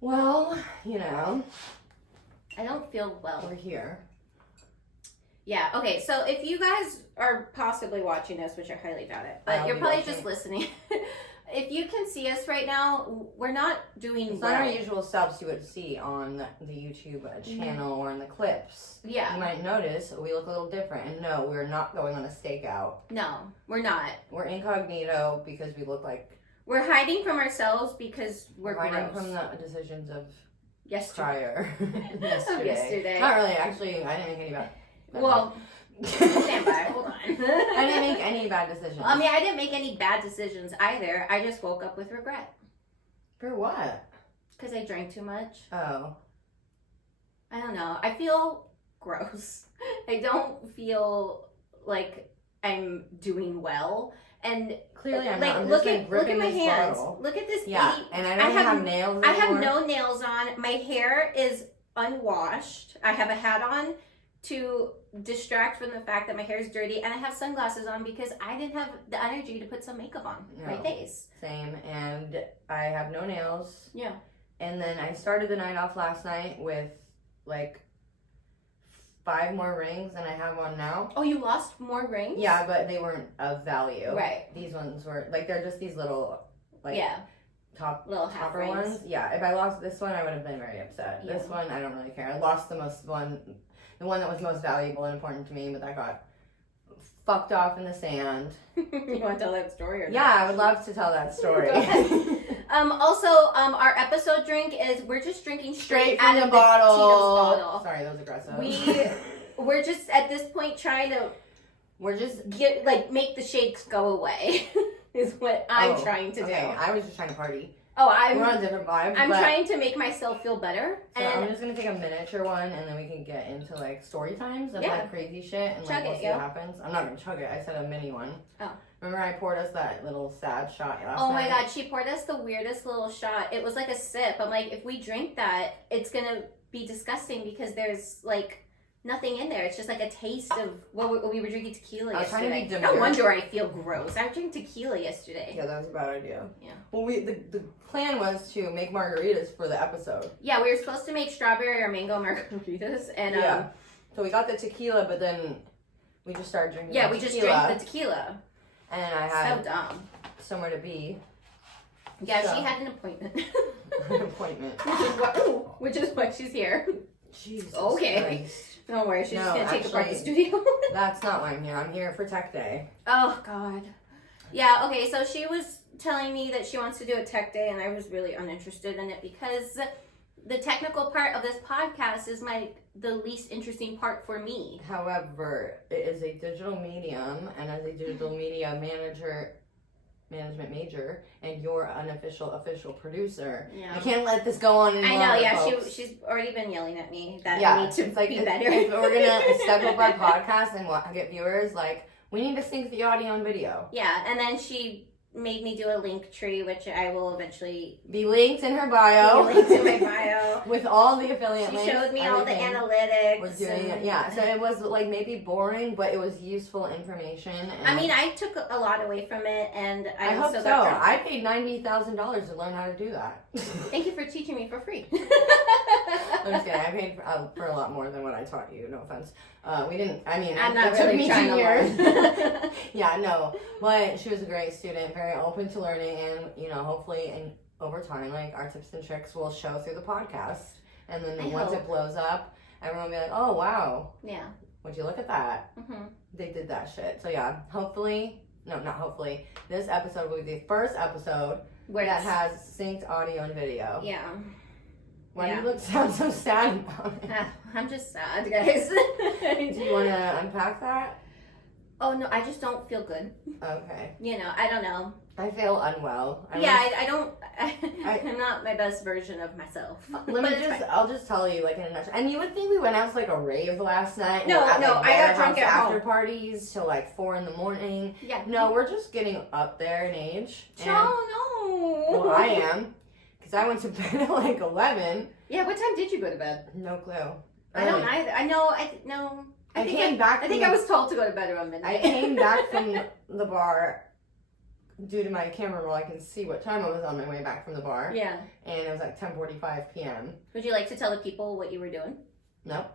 Well, you know. I don't feel well. We're here. Yeah, okay, so if you guys are possibly watching this, which I highly doubt it, but you're probably just listening. If you can see us right now, we're not doing It's well. not our usual selves you would see on the YouTube channel or in the clips. Yeah. You might notice we look a little different. And no, we're not going on a stakeout. No, we're not. We're incognito because we look like... We're hiding from ourselves because we're hiding gross. from the decisions of yesterday. yesterday. Not really, actually, I didn't make any bad... Well... Stand by, hold on. I didn't make any bad decisions. I mean, I didn't make any bad decisions either. I just woke up with regret. For what? Because I drank too much. Oh. I don't know. I feel gross. I don't feel like I'm doing well. And clearly I'm like, not. I'm look just, at my hands. bottle. Look at this. Yeah, and I don't have nails anymore. I have no nails on. My hair is unwashed. I have a hat on to distract from the fact that my hair is dirty, and I have sunglasses on because I didn't have the energy to put some makeup on my face. Same, and I have no nails. Yeah. And then I started the night off last night with like 5 more rings than I have on now. Oh, you lost more rings? Yeah, but they weren't of value. Right. These ones were like, they're just these little like little topper ones. Yeah, if I lost this one, I would have been very upset. Yeah. This one, I don't really care. I lost the one that was most valuable and important to me, but that got fucked off in the sand. You want to tell that story or not? Yeah, I would love to tell that story. Also, our episode drink is we're just drinking straight from out the of bottle. the Tito's bottle. Sorry, that was aggressive. We're just at this point trying to make the shakes go away. Is what I'm trying to do. I was just trying to party. We're on a different vibe. I'm trying to make myself feel better. So I'm just gonna take a miniature one, and then we can get into like story times of like crazy shit, and like we'll see what happens. I'm not gonna chug it. I said a mini one. Oh. Remember I poured us that little sad shot last night? Oh my god, she poured us the weirdest little shot. It was like a sip. I'm like, if we drink that, it's gonna be disgusting because there's like nothing in there. It's just like a taste of we were drinking tequila yesterday. Trying to be no wonder I feel gross. I was drinking tequila yesterday. Yeah, that was a bad idea. Yeah. Well, the plan was to make margaritas for the episode. Yeah, we were supposed to make strawberry or mango margaritas, and so we got the tequila, but then we just started drinking. Yeah, we just drank the tequila. And I had so dumb. Somewhere to be. Yeah, she had an appointment. An appointment. Which is why she's here. Jesus okay. Christ. Don't worry, she's just gonna take apart the studio. That's not why I'm here. I'm here for tech day. Oh god. Yeah, okay, so she was telling me that she wants to do a tech day, and I was really uninterested in it because the technical part of this podcast is the least interesting part for me. However, it is a digital medium, and as a digital media management major, and you're official producer. Yeah. I can't let this go on anymore. I know, she's already been yelling at me that I need to be better. If we're gonna step up our podcast and get viewers, like, we need to sync the audio and video. Yeah, and then she made me do a link tree, which I will eventually be linked in her bio. Be linked in my bio with all the affiliate links. She showed me all the analytics. We're doing it. Yeah, so it was like maybe boring, but it was useful information. And I mean, I took a lot away from it, and I hope also so. I paid $90,000 to learn how to do that. Thank you for teaching me for free. I'm just kidding. I paid for a lot more than what I taught you. No offense. We didn't. I mean, I'm not really trying to learn. Yeah, no. But she was a great student, very open to learning, and hopefully, over time, like our tips and tricks will show through the podcast, and then once it blows up, everyone will be like, "Oh wow, yeah, would you look at that? They did that shit." So yeah, hopefully, no, not hopefully. This episode will be the first episode that has synced audio and video. Yeah. Why do you sound so sad about it? I'm just sad, guys. Do you want to unpack that? Oh, no, I just don't feel good. Okay. I don't know. I feel unwell. I'm not my best version of myself. I'll just tell you, like, in a nutshell. And you would think we went out to, like, a rave last night. No, I got drunk at after home. parties till, like, 4 a.m. Yeah. No, we're just getting up there in age. No. Well, I am. Because I went to bed at, like, 11. Yeah, what time did you go to bed? No clue. I don't either. I know, I think I was told to go to bed around midnight. I came back from the bar due to my camera roll, I can see what time I was on my way back from the bar. Yeah. And it was like 10:45 p.m. Would you like to tell the people what you were doing? Nope.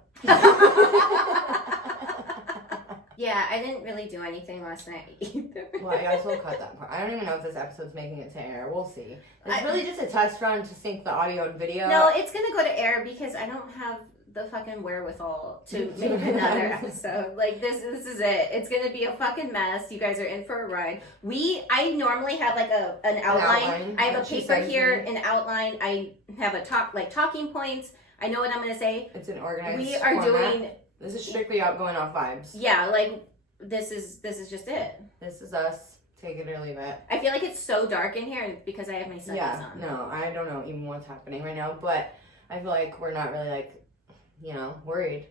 Yeah, I didn't really do anything last night either. Well, I guess we'll cut that part. I don't even know if this episode's making it to air. We'll see. It's really just a test run to sync the audio and video. No, it's gonna go to air because I don't have the fucking wherewithal to make another episode. Like this is it. It's gonna be a fucking mess. You guys are in for a ride. I normally have like an outline. I have a paper here, an outline. I have talking points. I know what I'm gonna say. It's an organized We are format. doing. This is strictly out going off vibes. Yeah, like this is just it. This is us. Take it or leave it. I feel like it's so dark in here because I have my sunglasses on. No, I don't know even what's happening right now, but I feel like we're not really worried.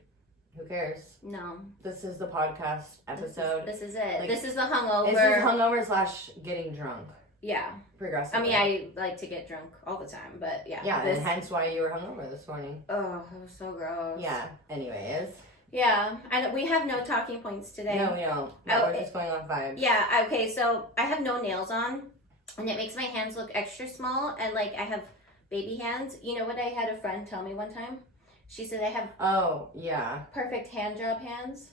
Who cares? No. This is the podcast episode. This is it. Like, this is the hungover. This is hungover / getting drunk. Yeah. Progressively. I mean, I like to get drunk all the time, but yeah. Yeah, and hence why you were hungover this morning. Oh, it was so gross. Yeah. Anyways. Yeah, and we have no talking points today. No, we don't. No, we're just going off vibes. Yeah, okay, so I have no nails on, and it makes my hands look extra small, and like I have baby hands. You know what I had a friend tell me one time? She said I have perfect hand job hands.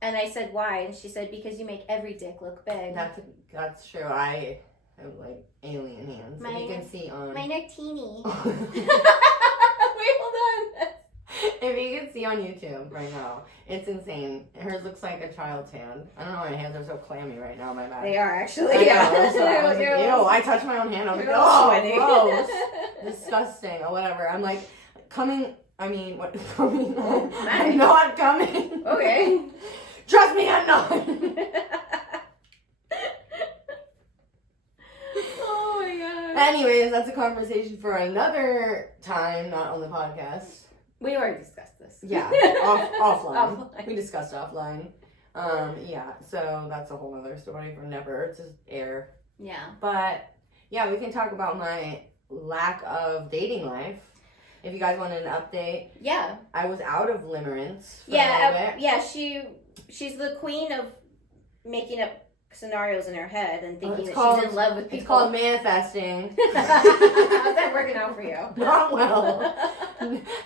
And I said, why? And she said, because you make every dick look big. That's true. I have like alien hands. You can see on... Mine are teeny. Wait, hold on. If you can see on YouTube right now, it's insane. Hers looks like a child's hand. I don't know why my hands are so clammy right now. My bad. They are actually. I was like, ew, I touched my own hand. I was like, oh, gross. Disgusting. Or whatever. I'm like, coming. I'm not coming. Okay. Trust me, I'm not. Oh my god. Anyways, that's a conversation for another time, not on the podcast. We already discussed this. Yeah, offline. We discussed offline. Yeah, so that's a whole other story for never to air. Yeah. But yeah, we can talk about my lack of dating life. If you guys want an update. Yeah. I was out of limerence for a little bit. She's the queen of making up scenarios in her head and thinking that she's in love with people. It's called manifesting. How's that working out for you? Not well.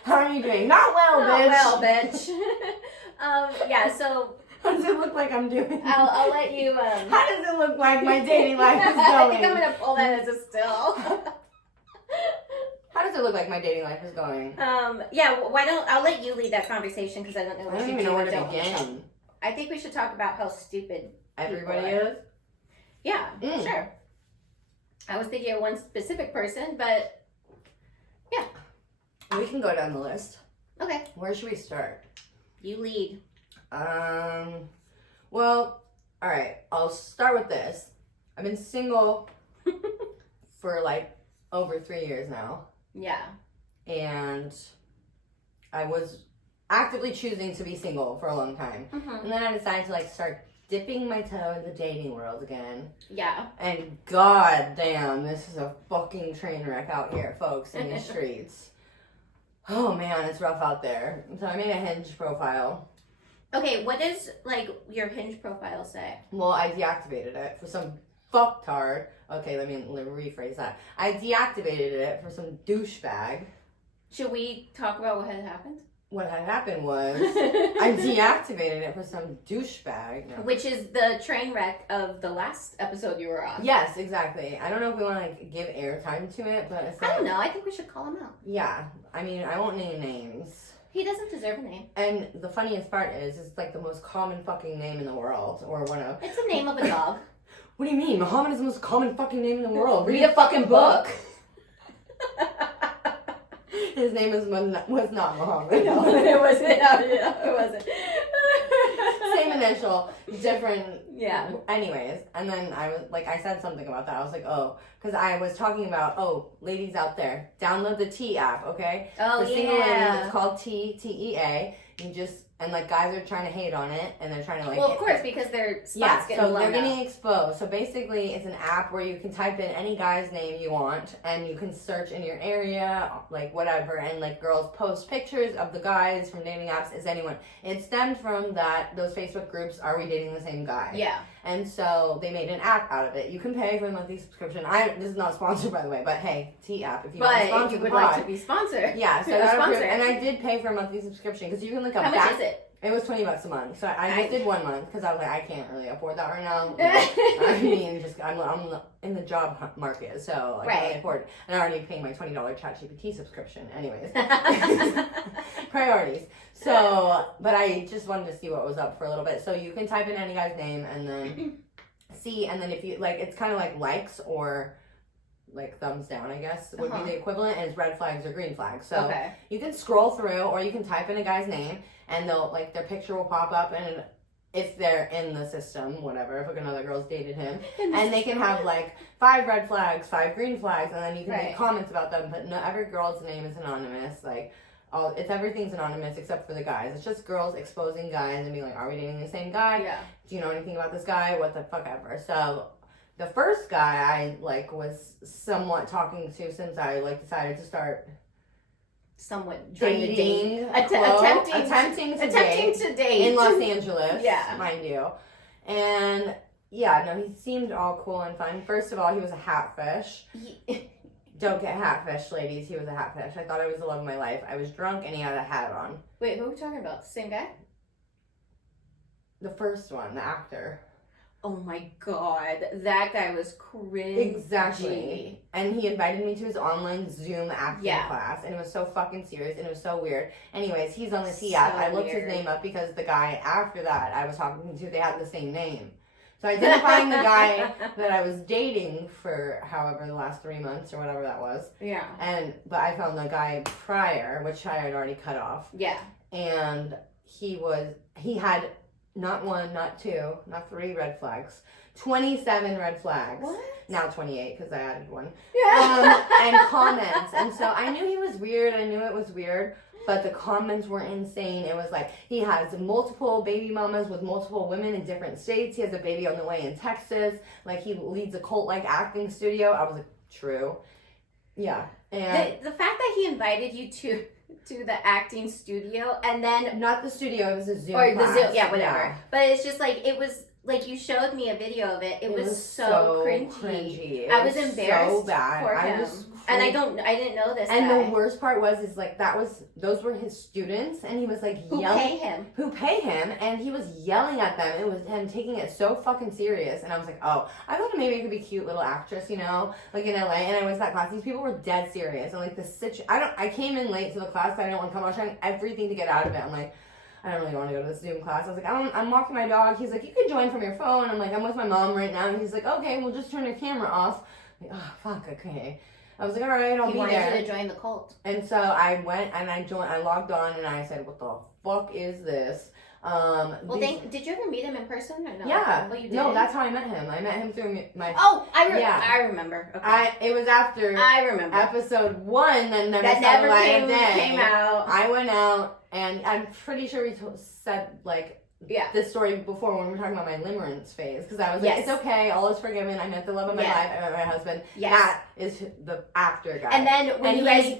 How are you doing? Not well, bitch. Not well, bitch. Yeah, so... How does it look like I'm doing? I'll let you... How does it look like my dating life is going? I think I'm going to pull that as a still. How does it look like my dating life is going? Yeah, I'll let you lead that conversation because I don't know what you do. I don't even know where to begin. I think we should talk about how stupid everybody is? Yeah, sure. I was thinking of one specific person, but yeah. We can go down the list. Okay. Where should we start? You lead. Well, all right. I'll start with this. I've been single for like over 3 years now. Yeah. And I was actively choosing to be single for a long time. Mm-hmm. And then I decided to like start dipping my toe in the dating world again. Yeah. And god damn, this is a fucking train wreck out here, folks, in the streets. Oh man, it's rough out there. So I made a Hinge profile. Okay, what does like your Hinge profile say? Well, I deactivated it for some fucktard. Okay, let me rephrase that. I deactivated it for some douchebag. Should we talk about what had happened? What had happened was I deactivated it for some douchebag. No. Which is the train wreck of the last episode you were on. Yes, exactly. I don't know if we want to like give airtime to it, but it's like, I don't know. I think we should call him out. Yeah. I mean, I won't name names. He doesn't deserve a name. And the funniest part is it's like the most common fucking name in the world. Or one of... It's the name of a dog. What do you mean? Muhammad is the most common fucking name in the world. Read a fucking book. His name was not Muhammad. No, it wasn't. It wasn't. Same initial, different. Yeah. Anyways, and then I was like, I said something about that. I was like, oh, because I was talking about, ladies out there, download the T app, okay? Oh, the single lady, it's called TEA. You just and like guys are trying to hate on it, and they're trying to like. Well, of course, because their spots getting so blown they're getting up. exposed. So basically, it's an app where you can type in any guy's name you want, and you can search in your area, like whatever, and like girls post pictures of the guys from dating apps. Is anyone? It stemmed from those Facebook groups. Are we dating the same guy? Yeah. And so they made an app out of it. You can pay for a monthly subscription. This is not sponsored, by the way, but hey, T app if you want to sponsor if you the would pod. like to be sponsored. Yeah, so that's sponsored. And I did pay for a monthly subscription because you can look up. How much is it? It was $20 a month, so I just did 1 month because I was like, I can't really afford that right now. I mean, I'm in the job market, so I can't really afford it. And I already paid my $20 ChatGPT subscription, anyways. Priorities. So, but I just wanted to see what was up for a little bit. So you can type in any guy's name and then see, and then if you like, it's kind of like likes or like thumbs down, I guess would be the equivalent, and it's red flags or green flags. So you can scroll through, or you can type in a guy's name, and they'll like their picture will pop up, and if they're in the system, whatever, if like another girl's dated him, and they can have like 5 red flags, 5 green flags, and then you can make comments about them. But no, every girl's name is anonymous. Like everything's anonymous except for the guys. It's just girls exposing guys and being like, are we dating the same guy? Yeah. Do you know anything about this guy? What the fuck ever. So the first guy I like was somewhat talking to since I like decided to start somewhat dating, attempting to date in Los Angeles, mind you. And yeah, no, he seemed all cool and fun. First of all, he was a hatfish. Don't get hatfish, ladies. He was a hatfish. I thought I was the love of my life. I was drunk and he had a hat on. Wait, who are we talking about? The same guy? The first one, the actor. Oh my god, that guy was cringy. Exactly. And he invited me to his online Zoom acting class, and it was so fucking serious, and it was so weird. Anyways, he's on the T app. I looked his name up because the guy after that I was talking to, they had the same name. So identifying the guy that I was dating for however the last 3 months or whatever that was. Yeah. But I found the guy prior, which I had already cut off. Yeah. And he had not 1, not 2, not 3 red flags. 27 red flags. What? Now 28 because I added 1. Yeah. And comments. And so I knew he was weird. I knew it was weird. But the comments were insane. It was like, he has multiple baby mamas with multiple women in different states. He has a baby on the way in Texas. Like, he leads a cult-like acting studio. I was like, true. Yeah. And the fact that he invited you to the acting studio and then... Not the studio, it was a Zoom or class. the Zoom, yeah, whatever. Yeah. But it's just like, it was... Like, you showed me a video of it. It was so cringy. I was embarrassed so bad. for him. And I didn't know this and guy. the worst part was those were his students, and he was like yelling. Who pay him, and he was yelling at them. It was him taking it so fucking serious, and I was like, oh, I thought maybe it could be cute little actress, you know, like in LA. And I went to that class. These people were dead serious, and like I came in late to the class. I didn't want to come. I was trying everything to get out of it. I'm like, I don't really want to go to this Zoom class. I was like, I'm walking my dog. He's like, you can join from your phone. I'm like, I'm with my mom right now. And he's like, okay, well, just turn your camera off. I'm like, oh, fuck, okay. I was like, all right, I'll be there. He wanted you to join the cult. And so I went and I logged on and I said, what the fuck is this? Did you ever meet him in person or no? Yeah. Oh, you did? No, that's how I met him. I met him through my... Oh, I remember. Okay. It was after episode 1 that never came out. I went out and I'm pretty sure we said like this story before when we were talking about my limerence phase, because I was like, it's okay, all is forgiven. I met the love of my life. I met my husband. Yes. That is the actor guy. And then when you guys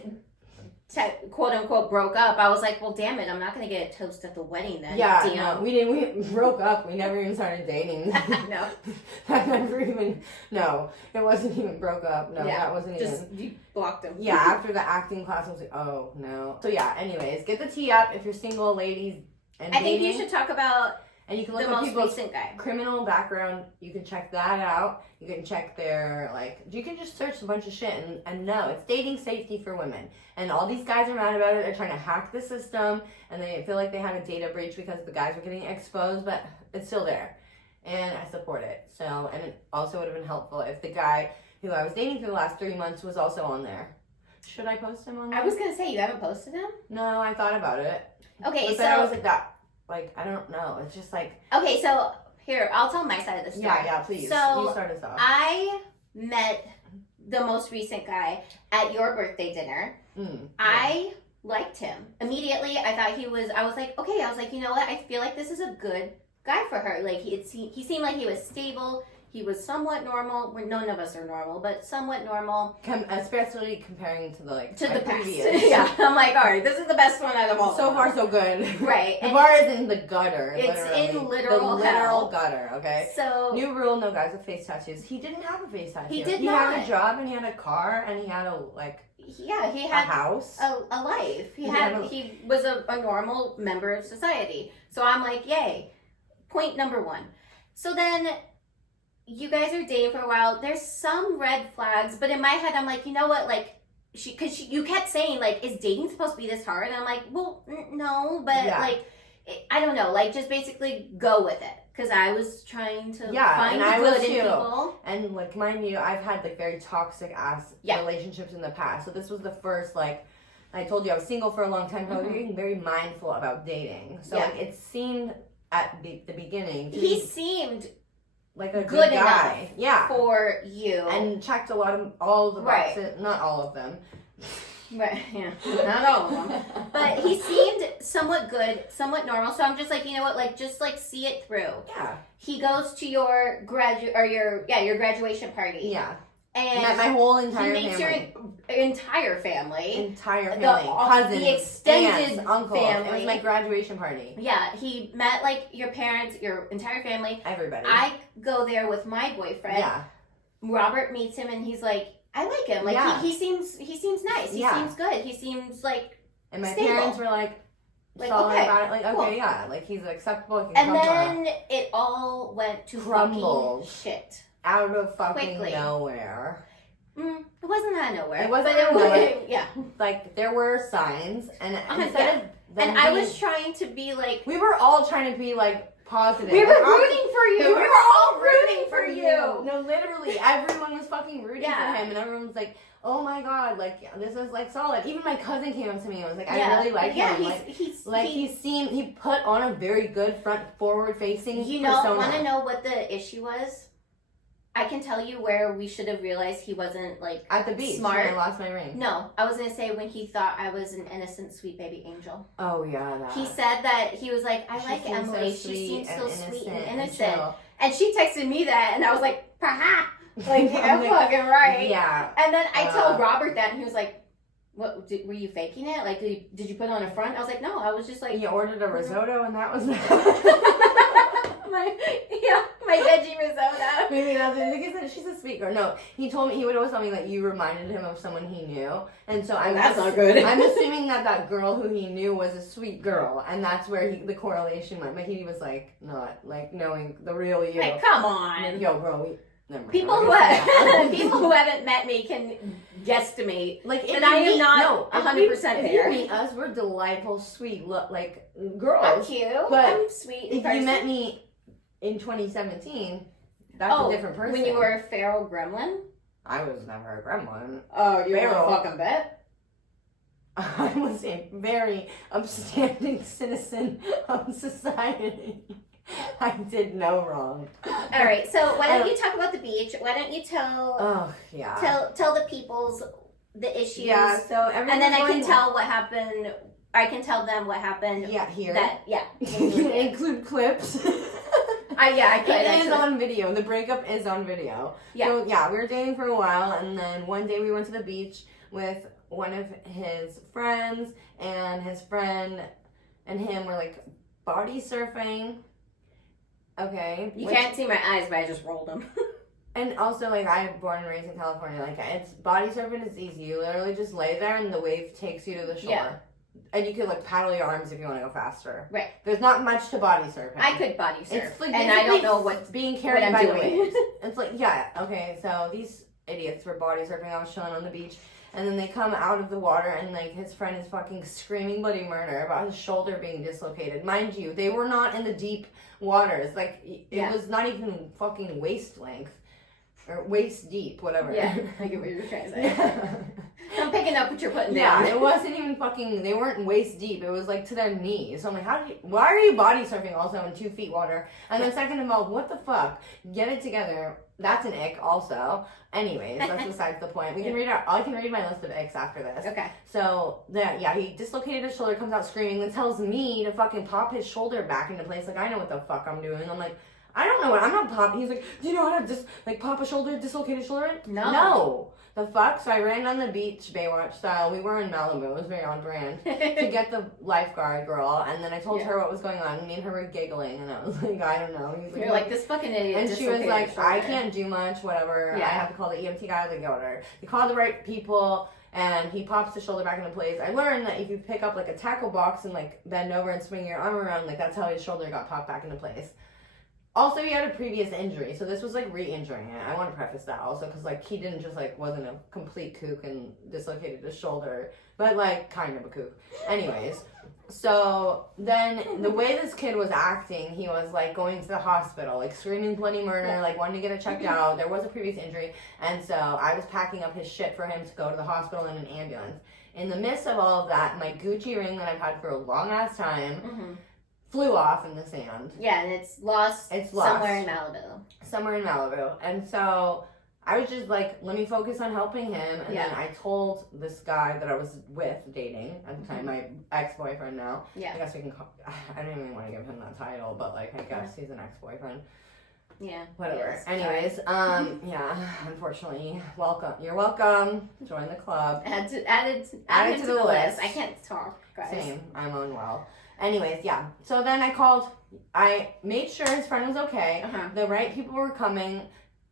quote unquote broke up, I was like, well, damn it, I'm not gonna get a toast at the wedding then. Yeah, no, we broke up. We never even started dating. No. No, it wasn't even broke up. No, that wasn't just even. You blocked him. Yeah, after the acting class, I was like, oh no. So yeah, anyways, get the tea up if you're single, ladies. And I think you should talk about and you can look the at most people's recent guy. Criminal background. You can check that out. You can check their you can just search a bunch of shit and no, it's dating safety for women. And all these guys are mad about it. They're trying to hack the system and they feel like they had a data breach because the guys were getting exposed, but it's still there. And I support it. So, and it also would have been helpful if the guy who I was dating for the last 3 months was also on there. Should I post him on there? I was gonna say, you haven't posted him? No, I thought about it. Okay, but I was like that. Like, I don't know. It's just like... Okay, so here, I'll tell my side of the story. Yeah, please. So, you start us off. I met the most recent guy at your birthday dinner. I liked him. Immediately, I was like, you know what? I feel like this is a good guy for her. Like, he seemed like he was stable. He was somewhat normal. None of us are normal, but somewhat normal. Especially comparing to the previous. Yeah, I'm like, all right, this is the best one out of all. So far, so good. Right. The bar is in the gutter. It's in literal hell. Gutter. Okay. So new rule: no guys with face tattoos. He didn't have a face tattoo. He did He not. had a job and he had a car and he had he had a house, a life. He was a normal member of society. So I'm like, yay. Point number 1. So then, you guys are dating for a while. There's some red flags, but in my head, I'm like, you know what? Like, you kept saying, like, is dating supposed to be this hard? And I'm like, well, no, but I don't know. Like, just basically go with it. Because I was trying to find the good in people. And, like, mind you, I've had, like, very toxic-ass relationships in the past. So this was the first, like, I told you I was single for a long time. I was being very mindful about dating. So, like, it seemed at the beginning. He seemed like a good guy. For you. And checked all of the boxes. Not all of them. Right, yeah. Not all of them. But he seemed somewhat good, somewhat normal. So I'm just like, you know what, like, just like see it through. Yeah. He goes to your graduation party. Yeah. And met my whole entire family. He makes your entire family. Cousins, the extended aunts, uncles. family. It was my graduation party. Yeah, he met, like, your parents, your entire family. Everybody. I go there with my boyfriend. Yeah. Robert meets him and he's like, I like him. Like, he seems nice. He seems good. He seems, like, and my stable. parents were like solid about it. Like, okay, cool. Yeah. Like, he's acceptable. And then it all went to crumbled. Fucking shit. Out of fucking nowhere. It wasn't out of nowhere. It wasn't out of nowhere. Yeah. Like, there were signs. And instead of them I was trying to be like... We were all trying to be, like, positive. We were rooting for you. We were all rooting for you. No, literally. Everyone was fucking rooting for him. And everyone was like, oh my god, like, this is, like, solid. Even my cousin came up to me and was like, I really like him. He put on a very good forward-facing persona. You want to know what the issue was? I can tell you where we should have realized he wasn't, like, at the beach smart. When I lost my ring. No, I was going to say when he thought I was an innocent, sweet baby angel. Oh, yeah, that. He said that, he was like, I like Emily. So she seems so sweet and innocent. And she texted me that, and I was like, ha! Like, yeah, fucking right. Yeah. And then I told Robert that, and he was like, what, were you faking it? Like, did you put on a front? I was like, no, I was just like... You ordered a risotto, and that was... my veggie risotto. Maybe that's it. Because she's a sweet girl. No, he would always tell me that you reminded him of someone he knew. And so that's not good. I'm assuming that girl who he knew was a sweet girl. And that's where the correlation went. But he was like, not like knowing the real you. Like, come on. Yo, bro, people who haven't met me can guesstimate that I am not 100% there. If you meet us, we're delightful, sweet, like girls. I'm cute. But I'm sweet. If you met me in 2017, that's a different person. When you were a feral gremlin? I was never a gremlin. Oh, you were a fucking bet? I was a very upstanding citizen of society. I did no wrong. All right, so why don't you talk about the beach? Why don't you tell tell the peoples the issues? Yeah, so and then I can tell what happened. I can tell them what happened. Yeah, here. Include clips. I could. It is on video. The breakup is on video. Yeah. So yeah, we were dating for a while, and then one day we went to the beach with one of his friends, and his friend and him were like body surfing. Okay. You can't see my eyes, but I just rolled them. And also, like, I'm born and raised in California. Like, it's body surfing is easy. You literally just lay there, and the wave takes you to the shore. Yeah. And you could, like, paddle your arms if you want to go faster. Right. There's not much to body surfing. I could body surf. It's like, and I don't know what's being carried by the waves. It's like, yeah, okay, so these idiots were body surfing. I was chilling on the beach. And then they come out of the water, and, like, his friend is fucking screaming bloody murder about his shoulder being dislocated. Mind you, they were not in the deep waters. Like, it was not even fucking waist length. or waist deep, whatever. Yeah, I get what you're trying to say. I'm picking up what you're putting Yeah, down. it wasn't even fucking, they weren't waist deep. It was like to their knees. So I'm like, why are you body surfing also in 2 feet water? And then second of all, what the fuck? Get it together. That's an ick also. Anyways, that's besides the point. I can read my list of icks after this. Okay. So, he dislocated his shoulder, comes out screaming, then tells me to fucking pop his shoulder back into place. Like, I know what the fuck I'm doing. I'm like, I don't know what, I'm not popping. He's like, do you know how to just, like, pop a shoulder, dislocate a shoulder? No. The fuck? So I ran down the beach, Baywatch style. We were in Malibu. It was very on brand. To get the lifeguard girl. And then I told her what was going on. Me and her were giggling. And I was like, I don't know. He's like, you're like, this fucking idiot. And she was like, I can't do much, whatever. I have to call the EMT guy. Like, whatever. He called the right people. And he pops the shoulder back into place. I learned that if you pick up, like, a tackle box and, like, bend over and swing your arm around, like, that's how his shoulder got popped back into place. Also, he had a previous injury, so this was, like, re-injuring it. I want to preface that also, because, like, he didn't just, like, wasn't a complete kook and dislocated his shoulder, but, like, kind of a kook. Anyways, so then the way this kid was acting, he was, like, going to the hospital, like, screaming bloody murder, like, wanting to get it checked out. There was a previous injury, and so I was packing up his shit for him to go to the hospital in an ambulance. In the midst of all of that, my Gucci ring that I've had for a long-ass time flew off in the sand. Yeah, and it's lost somewhere in Malibu. Somewhere in Malibu. And so I was just like, let me focus on helping him. And then I told this guy that I was dating at the time, my ex-boyfriend now. Yeah. I guess we can call, I don't even want to give him that title, but like, I guess he's an ex-boyfriend. Yeah. Whatever. Yes. Anyways, unfortunately, welcome. You're welcome. Join the club. Add it to the list. I can't talk, guys. Same. I'm unwell. Anyways, yeah. So then I made sure his friend was okay. The right people were coming.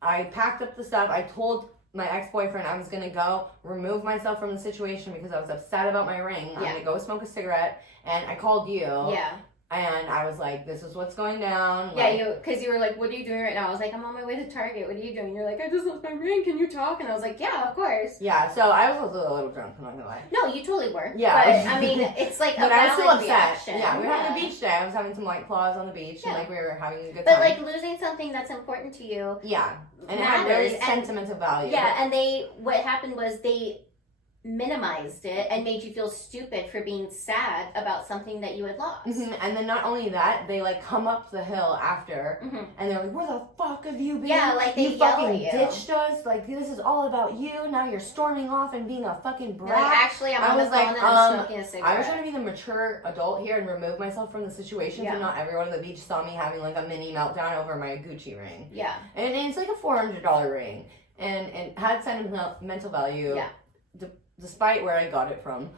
I packed up the stuff. I told my ex-boyfriend I was going to go remove myself from the situation because I was upset about my ring. I'm going to go smoke a cigarette. And I called you. Yeah. And I was like, this is what's going down. Yeah, because you were like, what are you doing right now? I was like, I'm on my way to Target. What are you doing? You're like, I just lost my ring. Can you talk? And I was like, yeah, of course. Yeah, so I was also a little drunk, I'm not going to lie. No, you totally were. Yeah. But, I mean, it's like a valid reaction. Yeah, we were having a beach day. I was having some White Claws on the beach. And, like, we were having a good time. But, like, losing something that's important to you. Yeah. And it had really sentimental value. Yeah, and what happened was they minimized it and made you feel stupid for being sad about something that you had lost. And then not only that, they like come up the hill after and they're like, where the fuck have you been? Yeah, like they you yell fucking at you. Ditched us. Like, this is all about you. Now you're storming off and being a fucking brat. Like, actually, I'm on the phone and I'm smoking a cigarette. I was trying to be the mature adult here and remove myself from the situation so not everyone at the beach saw me having like a mini meltdown over my Gucci ring. Yeah. And it's like a $400 ring. And it had sentimental value. Yeah. Despite where I got it from.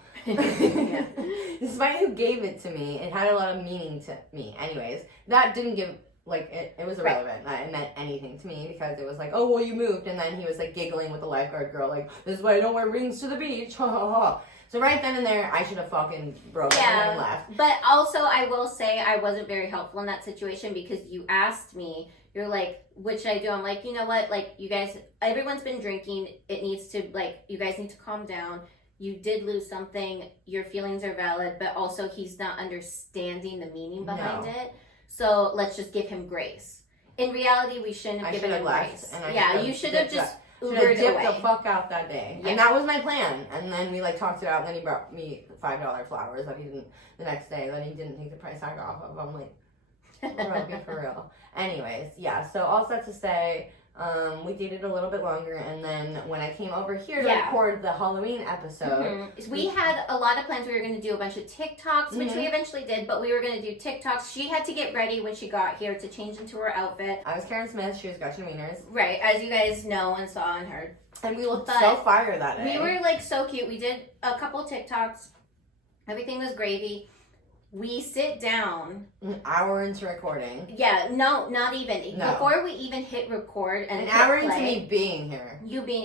Despite who gave it to me, it had a lot of meaning to me. Anyways, that didn't give, like, it was irrelevant. It meant anything to me because it was like, oh, well, you moved. And then he was, like, giggling with the lifeguard girl, like, this is why I don't wear rings to the beach. Ha, ha, ha. So right then and there, I should have fucking broken and left. But also, I will say I wasn't very helpful in that situation because you asked me, you're like, what should I do? I'm like, you know what? Like, you guys, everyone's been drinking. It needs to, like, you guys need to calm down. You did lose something. Your feelings are valid, but also he's not understanding the meaning behind it. So let's just give him grace. In reality, we shouldn't have given him grace. You should have just Ubered dipped the fuck out that day. Yeah. And that was my plan. And then we like talked it out, and then he brought me $5 flowers that he didn't, the next day, that he didn't take the price tag off of. I'm like, be for real. Anyways, yeah, so all that to say, we dated a little bit longer, and then when I came over here to record the Halloween episode, we had a lot of plans. We were going to do a bunch of TikToks, which we eventually did, but we were going to do TikToks. She had to get ready when she got here to change into her outfit. I was Karen Smith, she was Gretchen Wieners. Right, as you guys know and saw and heard. And we looked so fire that day. We were like so cute. We did a couple TikToks. Everything was gravy. We sit down. An hour into recording. Yeah, no, not even. No. Before we even hit record and an hour into me being here.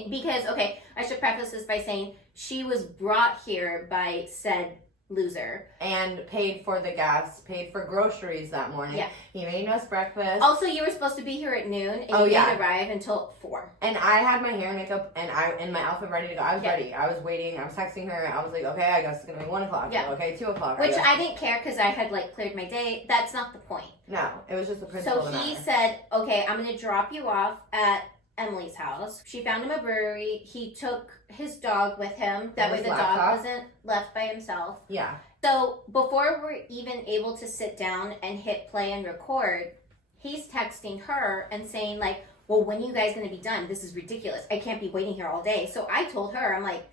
Because, okay, I should preface this by saying she was brought here by said loser. And paid for the gas, paid for groceries that morning. Yeah. He made us breakfast. Also, you were supposed to be here at noon, and you didn't arrive until 4. And I had my hair and makeup and my outfit ready to go. I was ready. I was waiting. I was texting her. I was like, okay, I guess it's going to be 1 o'clock. Yeah. Okay, 2 o'clock. Which I didn't care because I had, like, cleared my day. That's not the point. No, it was just the principle. So he said, okay, I'm going to drop you off at Emily's house. She found him a brewery. He took his dog with him. That And way his the laptop. dog wasn't left by himself. Yeah. So before we're even able to sit down and hit play and record, he's texting her and saying like, well, when are you guys going to be done? This is ridiculous. I can't be waiting here all day. So I told her, I'm like,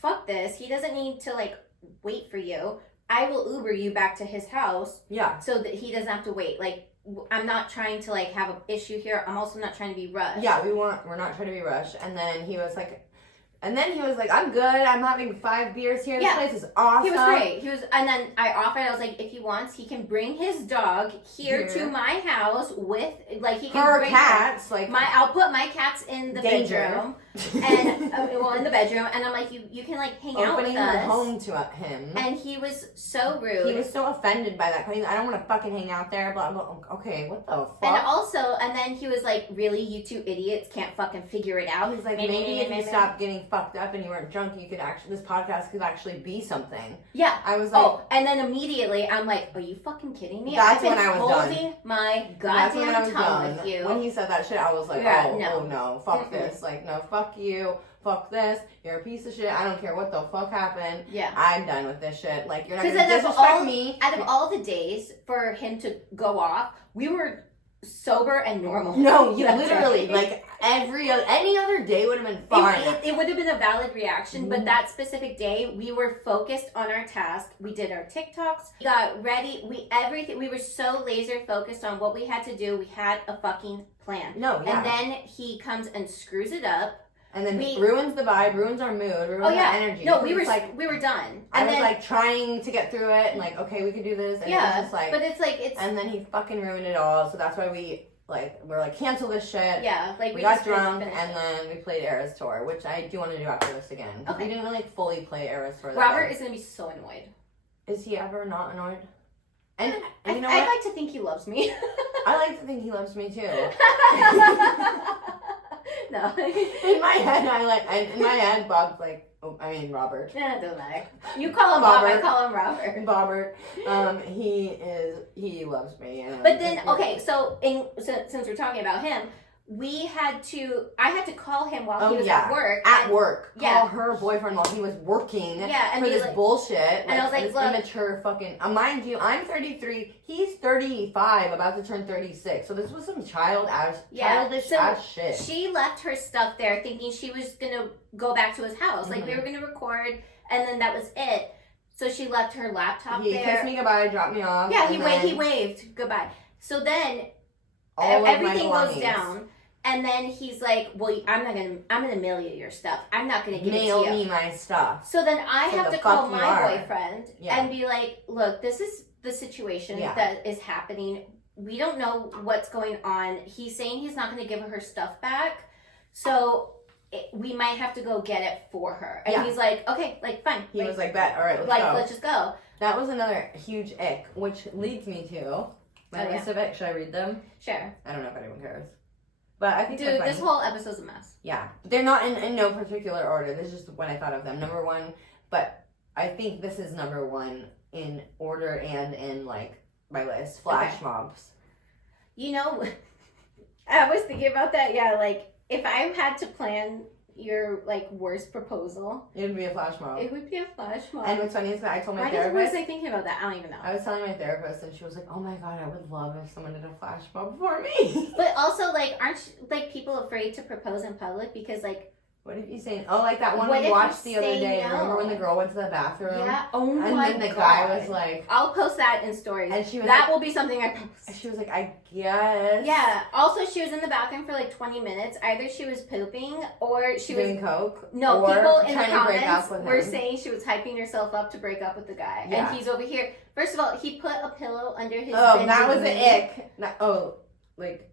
fuck this. He doesn't need to like wait for you. I will Uber you back to his house. Yeah. So that he doesn't have to wait. Like, I'm not trying to like have an issue here. I'm also not trying to be rushed. Yeah, we're not trying to be rushed. And then he was like, I'm good. I'm having 5 beers here. This place is awesome. He was great. And then I offered, I was like, if he wants, he can bring his dog here to my house with, like, he can bring cats. Like, I'll put my cats in the bedroom. And, in the bedroom. And I'm like, you can, like, hang out with us. Opening the home to him. And he was so rude. He was so offended by that. I don't want to fucking hang out there. Blah, blah. Okay, what the fuck? And then he was like, really, you two idiots can't fucking figure it out. He's like, maybe if you stopped getting fucked up and you weren't drunk, you could this podcast could actually be something. Yeah. I was like, and then immediately I'm like, are you fucking kidding me? That's when I was done. Holding my goddamn tongue with you. When he said that shit, I was like, no, fuck this. Like, no, fuck you. Fuck this. You're a piece of shit. I don't care what the fuck happened. Yeah. I'm done with this shit. Like, you're not gonna disrespect me. Out of all the days for him to go off, we were sober and normal. No, you literally, like, any other day would have been fine. It would have been a valid reaction, but that specific day, we were focused on our task. We did our TikToks, we got ready, we were so laser focused on what we had to do. We had a fucking plan. No, yeah. And then he comes and screws it up. And then ruins the vibe, ruins our mood, ruins our energy. No, we were done. I was like trying to get through it and like, okay, we can do this. And it was just like, but it's and then he fucking ruined it all. So that's why we're like, cancel this shit. Yeah, like we got drunk and then we played Era's Tour, which I do want to do after this again. Okay. We didn't really fully play Era's Tour. Robert is gonna be so annoyed. Is he ever not annoyed? And you know what? I'd like to think he loves me. I like to think he loves me too. No. In my head, Bob's like, Robert. Yeah, it doesn't matter. You call him Bob, I call him Robert. Robert. He loves me. But then, okay, so since we're talking about him, I had to call him while he was at work. Call her boyfriend while he was working for this bullshit. And I was like, look, immature fucking... mind you, I'm 33. He's 35, about to turn 36. So this was some childish ass shit. She left her stuff there thinking she was going to go back to his house. Like, we were going to record, and then that was it. So she left her laptop there. He kissed me goodbye, dropped me off. Yeah, he waved goodbye. So then everything goes down. And then he's like, well, I'm gonna mail you your stuff. I'm not gonna give it to you. Mail me my stuff. So then I have to call my boyfriend and be like, look, this is the situation that is happening. We don't know what's going on. He's saying he's not gonna give her stuff back. So we might have to go get it for her. And he's like, okay, like, fine. He was like, bet, all right, let's go. Let's just go. That was another huge ick, which leads me to my list of icks. Should I read them? Sure. I don't know if anyone cares. But I think this whole episode's a mess. Yeah. They're not in no particular order. This is just when I thought of them. Number one, but I think this is number one in order and in, like, my list. Flash mobs. You know, I was thinking about that. Yeah, like, if I had to plan your, like, worst proposal... It would be a flash mob. It would be a flash mob. And what's funny is that I told my therapist... Why was I thinking about that? I don't even know. I was telling my therapist, and she was like, oh my god, I would love if someone did a flash mob for me. But also, like, aren't, like, people afraid to propose in public? Because, like... What if you say... Oh, like that one we watched the other day. No. Remember when the girl went to the bathroom? Yeah. Oh my god. And then the guy was like... I'll post that in stories. And she was that will be something I post. She was like, I guess. Yeah. Also, she was in the bathroom for like 20 minutes. Either she was pooping or she was... Doing coke? No, people in the comments were saying she was hyping herself up to break up with the guy. Yeah. And he's over here. First of all, he put a pillow under his... Oh, that was an ick.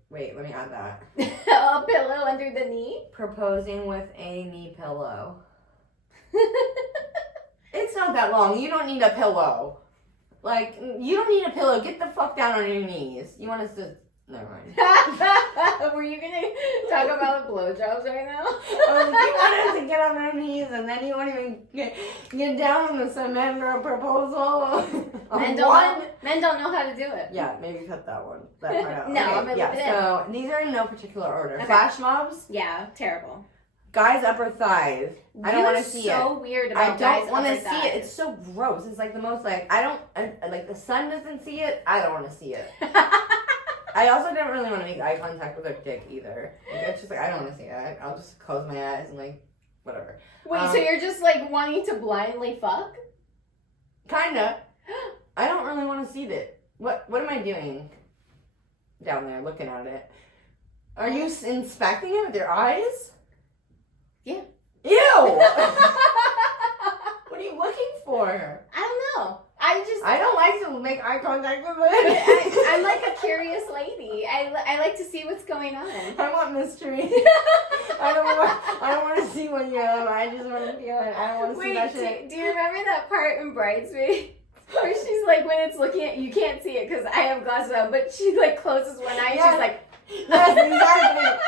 Wait, let me add that. A pillow under the knee? Proposing with a knee pillow. It's not that long. You don't need a pillow. Like, you don't need a pillow. Get the fuck down on your knees. You want us to... Never mind. Were you gonna talk about the blowjobs right now? Oh, you want us to get on our knees and then you won't even get down on the cement for a proposal? Men don't know how to do it. Yeah, maybe cut that part out. No, okay, I'm gonna leave it in. So these are in no particular order. Okay. Flash mobs, Yeah, terrible. guys' upper thighs. I don't want to see it. You're so weird I about guys' don't want to upper see thighs. it. It's so gross. It's like the most like like the sun doesn't see it. I don't want to see it. I also don't really want to make eye contact with her dick either. Like, it's just like I don't want to see it. I'll just close my eyes and like whatever. Wait, so you're just like wanting to blindly fuck? Kinda. I don't really want to see it. What am I doing down there looking at it? Are you inspecting it with your eyes? Yeah. Ew! What are you looking for? I don't know. I don't like to make eye contact with it. I'm like a curious lady. I like to see what's going on. I want mystery. I don't want to see what you have. I just want to feel it. I don't want to see that shit. Do you remember that part in Bridesmaid where she's like, when it's looking at you can't see it because I have glasses on, but she like closes one eye and she's like, yes, exactly.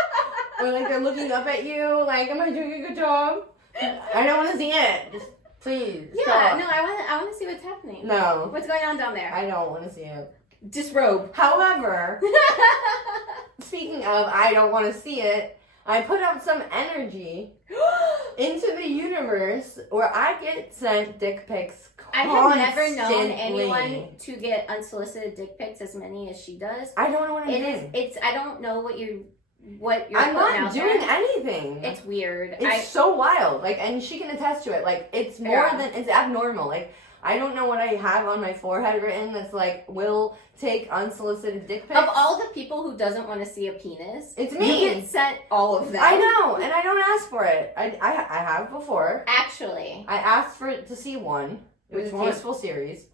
Or like they're looking up at you, like, am I doing a good job? I don't want to see it. Just please. Yeah, stop. no, I want to see what's happening. No. What's going on down there? I don't want to see it. Disrobe. However, speaking of I don't want to see it, I put out some energy into the universe where I get sent dick pics I constantly. have never known anyone to get unsolicited dick pics as many as she does. I don't know what I'm doing. It's I don't know what you're I'm putting not out doing there. anything. It's weird. It's so wild. Like, and she can attest to it. Like, it's more Yeah. than, it's abnormal. Like, I don't know what I have on my forehead written that's like, will take unsolicited dick pics. Of all the people who doesn't want to see a penis, it's me. You get sent all of them. I know, and I don't ask for it. I have before. Actually. I asked for it to see one. It was a tasteful series.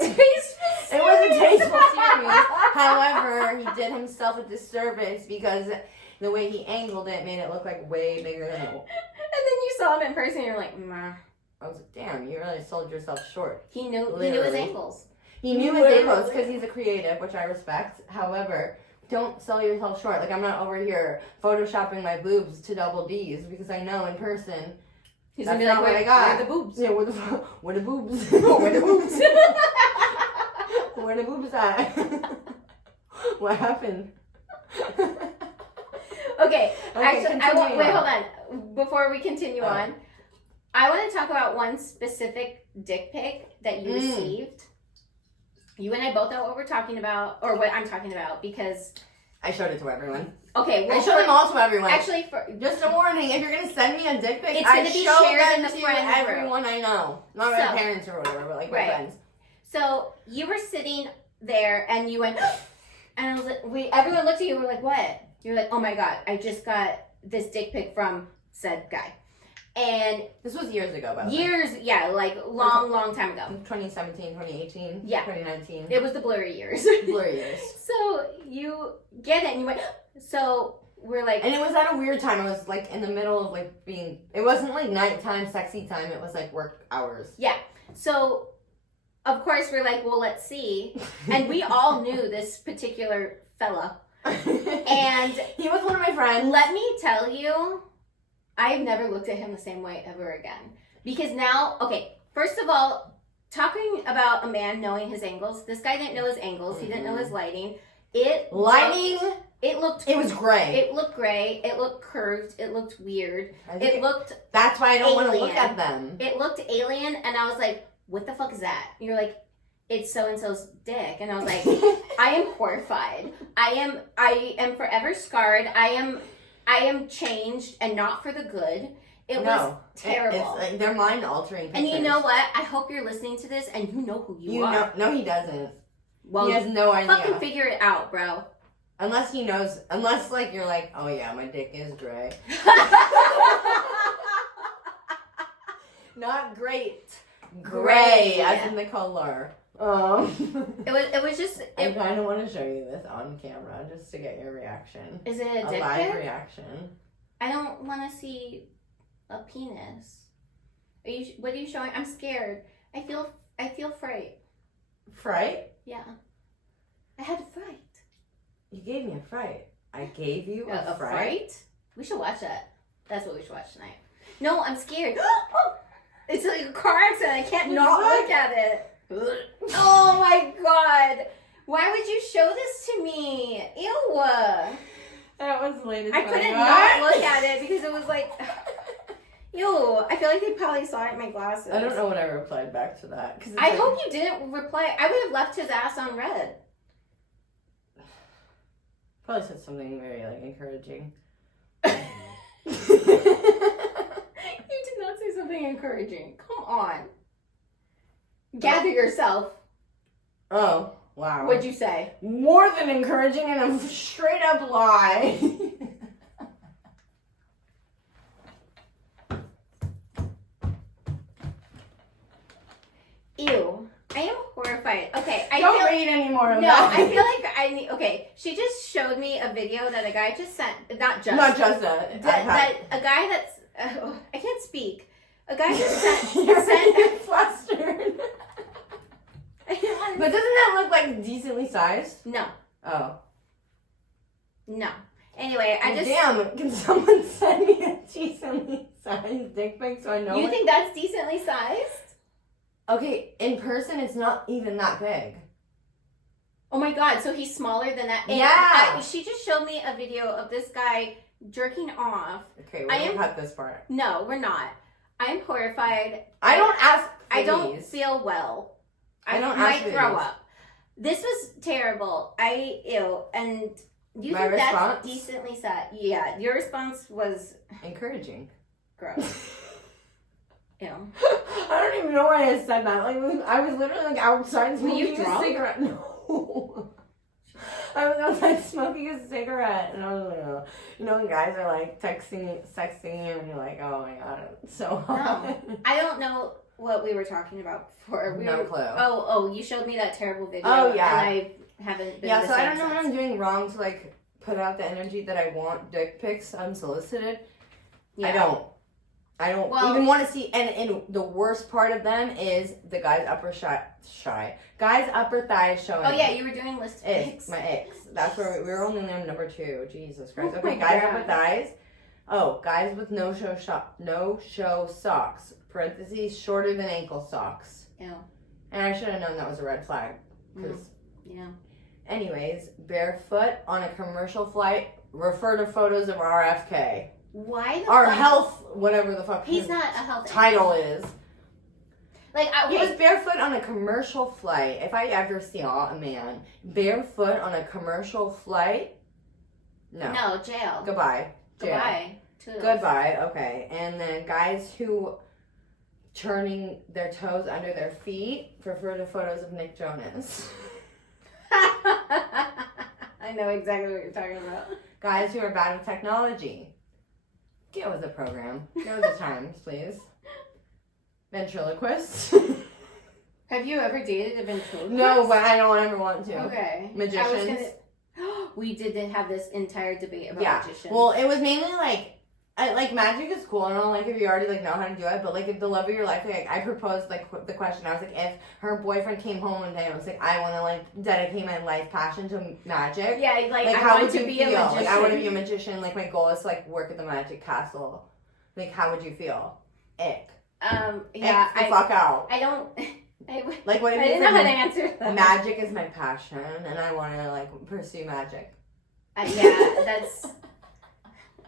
Tasteful series. It was a tasteful series. However, he did himself a disservice because the way he angled it made it look like way bigger than it was. And then you saw him in person and you're like, meh. I was like, damn, you really sold yourself short. He knew his Literally. angles. He knew his angles because he's a creative, which I respect. However, don't sell yourself short. Like, I'm not over here photoshopping my boobs to double D's because I know in person He's that's gonna be not like, what I got. where are the boobs? Yeah, where the boobs? Where the boobs? Where the boobs at? What happened? Okay, actually, continue wait, on. hold on. Before we continue on, I want to talk about one specific dick pic that you received. You and I both know what we're talking about, or what I'm talking about, because I showed it to everyone. okay, well, I showed them all to everyone. Actually, just a warning: if you're gonna send me a dick pic, It's I gonna be show shared them in the to friend group. everyone I know, not my parents or whatever, but like my friends. So you were sitting there, and you went, and I was like, everyone looked at you. And we're like, what? You're like, oh my god, I just got this dick pic from said guy. And this was years ago, by the way. Years, yeah, like long time ago. 2017, 2018, yeah, 2019. It was the blurry years. Blurry years. So you get it, and you went. So we're like, and it was at a weird time. It was like in the middle of like being. It wasn't like nighttime, sexy time. It was like work hours. Yeah. So of course we're like, well, let's see, and we all knew this particular fella, and he was one of my friends. Let me tell you. I've never looked at him the same way ever again. Because now, okay, first of all, talking about a man knowing his angles, this guy didn't know his angles. He didn't know his lighting. It was gray. It looked gray. It looked curved. It looked weird. It looked That's why I don't want to look at them. It looked alien, and I was like, what the fuck is that? And you're like, it's so-and-so's dick. And I was like, I am horrified. I am forever scarred. I am changed, and not for the good. It was terrible. It's like they're mind altering. And you know what? I hope you're listening to this, and you know who you are. No, he doesn't. Well, he has no idea. Fucking figure it out, bro. Unless he knows. Unless like you're like, oh yeah, my dick is gray. Not great. Gray, as in the color. It was just. I kind of want to show you this on camera just to get your reaction. Is it a dick live pic? reaction? I don't want to see a penis. What are you showing? I'm scared. I feel fright. Fright? Yeah. I had fright. You gave me a fright. I gave you a fright? Fright? We should watch that. That's what we should watch tonight. No, I'm scared. It's like a car accident. I can't not look at it. Oh my god. Why would you show this to me? Ew. That was the latest. I couldn't not look at it because it was like, ew. I feel like they probably saw it in my glasses. I don't know what I replied back to that. I hope you didn't reply. I would have left his ass on red. Probably said something very like encouraging. You did not say something encouraging. Come on. Gather yourself. Oh, wow. What'd you say? More than encouraging and a straight up lie. Ew. I am horrified. Okay, Don't read any more of no, that. I feel like I need. Okay, she just showed me a video that a guy just sent. Not just that. that a guy that's. I can't speak. A guy just sent. You're flustered. But doesn't that look like decently sized? No. Oh. No. Anyway, I just. Damn! Can someone send me a decently sized dick pic so I know? You think that's decently sized? Okay, in person it's not even that big. Oh my god, so he's smaller than that? And Yeah. she just showed me a video of this guy jerking off. Okay, we're gonna cut this part. No, we're not. I'm horrified. I don't ask for I don't these. feel well. I don't might ask for throw these. up. This was terrible. And you My think response? that's decently sad? Yeah, your response was Encouraging. gross. Ew. I don't even know why I said that. Like, I was literally like outside Were you smoking a drunk? cigarette. No. I was outside smoking a cigarette, and I was like, oh. You know, when guys are like sexting you, and you're like, oh my god, it's so hot. No. I don't know what we were talking about before. No clue. Oh, you showed me that terrible video. Oh, yeah. And I haven't been Yeah, the so I same don't know what since. I'm doing wrong to like put out the energy that I want dick pics unsolicited. Yeah. I don't Well- even want to see, and the worst part of them is the guy's upper guy's upper thighs showing. Oh yeah, you were doing list of Icks, pics. my icks. That's where we were only on number 2. Jesus Christ. Oh Okay, my guys God. upper thighs. Oh, guys with no show socks. Parentheses shorter than ankle socks. Ew. And I should have known that was a red flag. Because, Yeah. anyways, barefoot on a commercial flight. Refer to photos of RFK. Why the Our fuck? health, whatever the fuck He's his not a health title is. Like, He was okay. barefoot on a commercial flight. If I ever saw a man barefoot on a commercial flight, no. Jail. Goodbye. Jail. Goodbye. Toodles. Goodbye. Okay. And then guys who turning their toes under their feet, refer to photos of Nick Jonas. I know exactly what you're talking about. Guys who are bad with technology. Get with the program. Get with the times, please. Ventriloquist. Have you ever dated a ventriloquist? No, but I don't ever want to. Okay. Magicians. We did have this entire debate about Yeah. magicians. Well, it was mainly like magic is cool. I don't know, like if you already like know how to do it, but like if the love of your life, like I proposed like the question. I was like, if her boyfriend came home one day and was like, I want to like dedicate my life passion to magic. yeah, like I how want would to you be feel? a magician. Like I want to be a magician. Like my goal is to like work at the magic castle. Like how would you feel? Ick. Yeah, Ick the fuck out. I don't. Like what if I it's didn't know like, how to answer that. magic is my passion and I want to like pursue magic. Yeah, that's.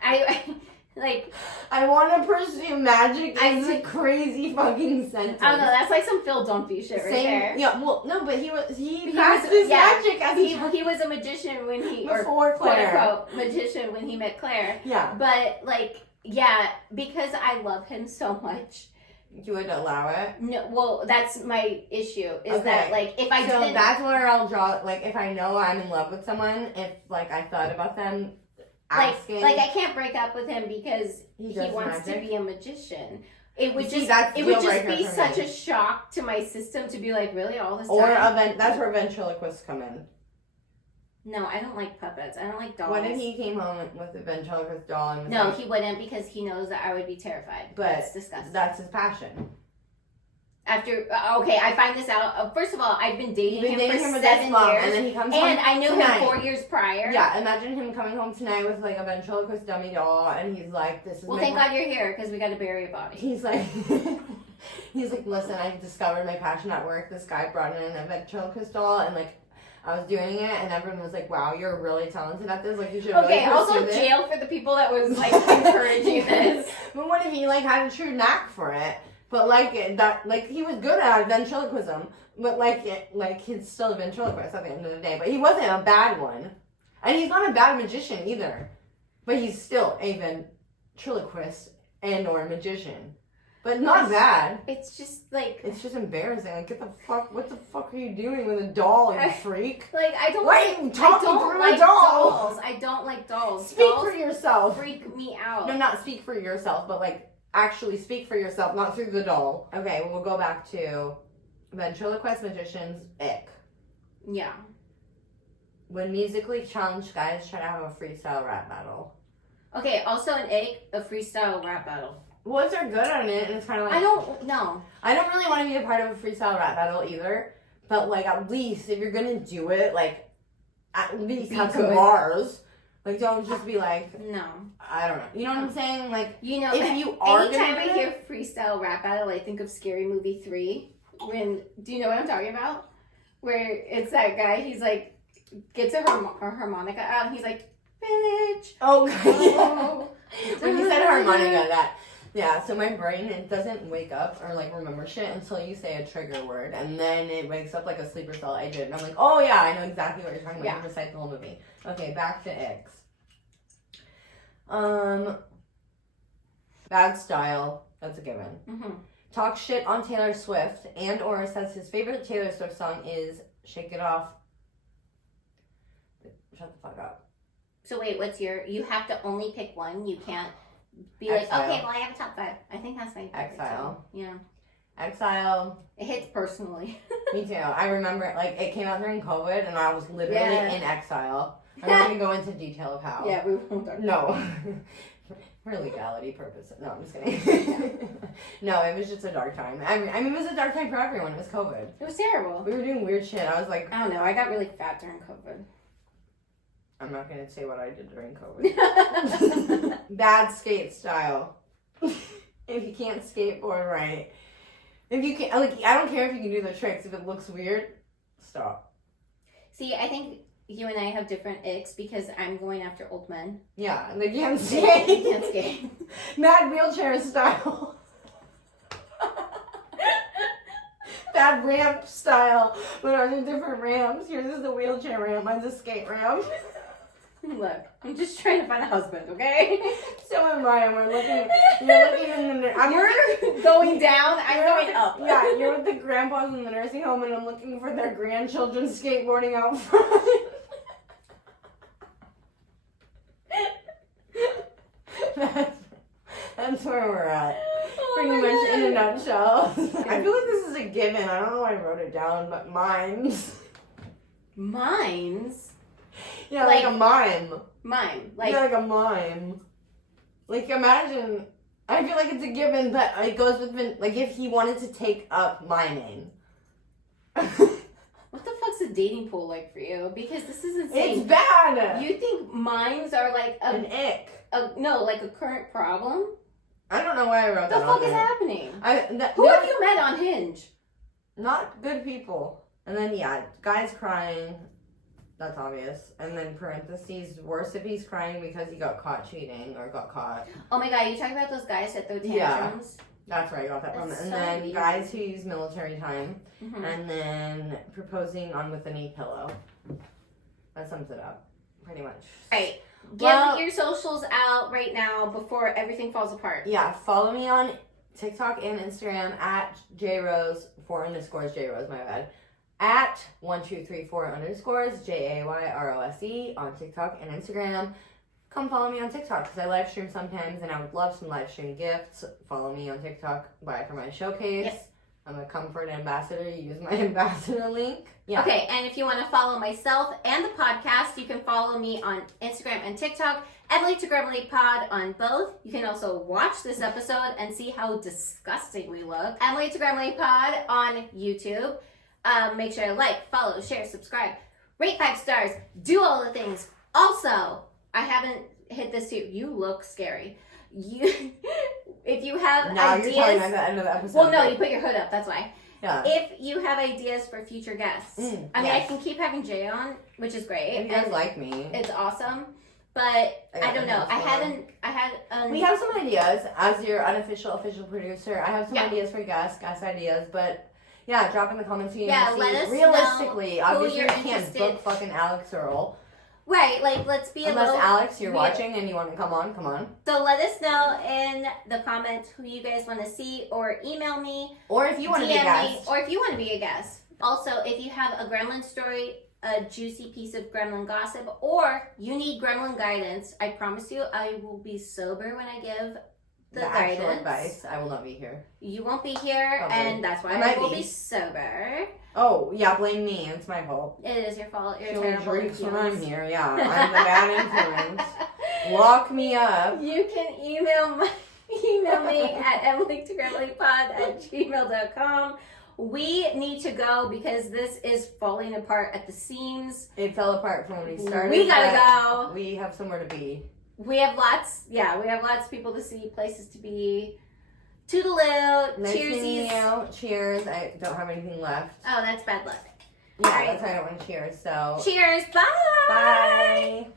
I want to pursue magic. I It's a crazy fucking sentence. I don't know. That's like some Phil Dunphy shit right there. Yeah, well, no, but he practiced yeah, magic as he was a magician when he before Claire. quote unquote magician when he met Claire. Yeah, But like, yeah, because I love him so much. you would allow it. No, well, that's my issue. Is Okay. that like if I So didn't, that's where I'll draw. Like, if I know I'm in love with someone, if like I thought about them, asking, like I can't break up with him because he he wants magic. to be a magician. It would See, just that's it would just deal-breaker be for such me. a shock to my system to be like, really all this time. Or that's where ventriloquists come in. No, I don't like puppets. I don't like dolls. What if he came home with a ventriloquist doll and was No, like, he wouldn't because he knows that I would be terrified. But That's disgusting. that's his passion. after, I find this out. First of all, I've been dating him for 7 years. And then he comes home and I knew tonight. him 4 years prior. Yeah, imagine him coming home tonight with like a ventriloquist dummy doll, and he's like, "This is." Well, thank God you're here because we got to bury a body. He's like, listen, I discovered my passion at work. This guy brought in a ventriloquist doll, and like, I was doing it, and everyone was like, "Wow, you're really talented at this. Like, you should." Okay, really also pursue jail for the people that was like encouraging this. But what if he like had a true knack for it? But like he was good at ventriloquism, but like he's still a ventriloquist at the end of the day. But he wasn't a bad one, and he's not a bad magician either. But he's still a ventriloquist and/or magician, but not bad. It's just like it's just embarrassing. Like, what the fuck are you doing with a doll, you freak? Like I don't. Why are you talking through like a doll? dolls. I don't like dolls. Speak dolls for yourself. freak me out. No, not speak for yourself, but like. Actually speak for yourself, not through the doll. Okay, we'll go back to ventriloquist magicians, ick. Yeah. When musically challenged guys try to have a freestyle rap battle. Okay, also an ick, a freestyle rap battle. Once they're good at it, and it's kind of like... I don't know. I don't really want to be a part of a freestyle rap battle either, but like at least if you're gonna do it, like at least have some bars. Like, don't just be like... No. I don't know. You know what I'm saying? Like, you know, if you are anytime I hear freestyle rap battle, I think of Scary Movie 3. Do you know what I'm talking about? Where it's that guy, he's like, gets a harmonica out, and he's like, bitch. Oh, when you said harmonica, so my brain, it doesn't wake up or like remember shit until you say a trigger word, and then it wakes up like a sleeper cell agent, and I'm like, oh yeah, I know exactly what you're talking about. You recite the whole movie. Okay, back to icks. Bad style, that's a given. Mm-hmm. Talk shit on Taylor Swift and or says his favorite Taylor Swift song is Shake It Off. Shut the fuck up. So wait, you have to only pick one? You can't be Exile. like, okay, well I have a top 5. I think that's my favorite Exile. song. Yeah. Exile. It hits personally. Me too. I remember, like, it came out during COVID, and I was literally in exile. I'm not going to go into detail of how. Yeah, we won't. No. For legality purposes. No, I'm just kidding. No, it was just a dark time. I mean, it was a dark time for everyone. It was COVID. It was terrible. We were doing weird shit. I was like... I don't know. I got really fat during COVID. I'm not going to say what I did during COVID. Bad skate style. If you can't skateboard right. If you can, like, I don't care if you can do the tricks. If it looks weird, stop. See, I think you and I have different icks because I'm going after old men. Yeah, they can't skate. They can't skate. Mad wheelchair style. Bad ramp style. But are there different ramps? Yours is the wheelchair ramp. Mine's a skate ramp. Look, I'm just trying to find a husband, okay? So am I. We're looking. You're looking in the. You're going down. I'm going up. Yeah, you're with the grandpas in the nursing home, and I'm looking for their grandchildren skateboarding out front. That's where we're at. Pretty much in a nutshell. I feel like this is a given. I don't know why I wrote it down, but mines. Mines? Yeah, like a mime. Mime. Like a mime. Like, imagine, I feel like it's a given, but it goes with, like, if he wanted to take up miming. What the fuck's a dating pool like for you? Because this is insane. It's bad. You think mimes are like an ick? Like a current problem? I don't know why I wrote that. What the fuck is happening? Who have you met on Hinge? Not good people. And then, guys crying. That's obvious. And then parentheses, worse if he's crying because he got caught cheating or got caught. Oh my god, you talking about those guys that throw tantrums? Yeah, that's where I got that from. That's and so then weird. guys who use military time. Mm-hmm. And then proposing on with a knee pillow. That sums it up, pretty much. Right. Get your socials out right now before everything falls apart. Yeah, follow me on TikTok and Instagram at JRose, 4_ JRose, my bad. At 1234_ JAYROSE on TikTok and Instagram. Come follow me on TikTok because I live stream sometimes and I would love some live stream gifts. Follow me on TikTok. Buy for my showcase. Yes. I'm a comfort ambassador. You use my ambassador link. Yeah. Okay, and if you want to follow myself and the podcast, you can follow me on Instagram and TikTok, Emily to Gremlin Pod on both. You can also watch this episode and see how disgusting we look. Emily to Gremlin Pod on YouTube. Make sure to like, follow, share, subscribe, rate 5 stars, do all the things. Also, I haven't hit this too. You look scary. If you have now ideas, you're telling me at the end of the episode. well, no, you put your hood up. That's why. Yeah. If you have ideas for future guests, I mean, I can keep having Jay on, which is great. If you guys like me, it's awesome. But I don't know. We have some ideas as your official producer. I have some ideas for guest ideas, but yeah, drop in the comments. Yeah, let us realistically, know obviously, you can't book fucking Alex Earl. Right, like let's be unless Alex, you're watching and you want to come on. So let us know in the comments who you guys want to see, or email me, or if you want to be a guest, or if you want to be a guest. Also, if you have a gremlin story, a juicy piece of gremlin gossip, or you need gremlin guidance, I promise you, I will be sober when I give the guidance. Actual advice. I will not be here. You won't be here, and that's why I will be sober. Oh, yeah, blame me. It's my fault. It is your fault. You're she terrible. Drinks when I'm here. Yeah, I'm the bad influence. Lock me up. You can email me at emilytogremlinpod@gmail.com. We need to go because this is falling apart at the seams. It fell apart from when we started. We gotta go. We have somewhere to be. We have lots of people to see, places to be. Toodaloo. Nice meeting Cheersies. you. Cheers. I don't have anything left. Oh, that's bad luck. Yeah, that's why I don't want to cheers. So cheers. Bye. Bye.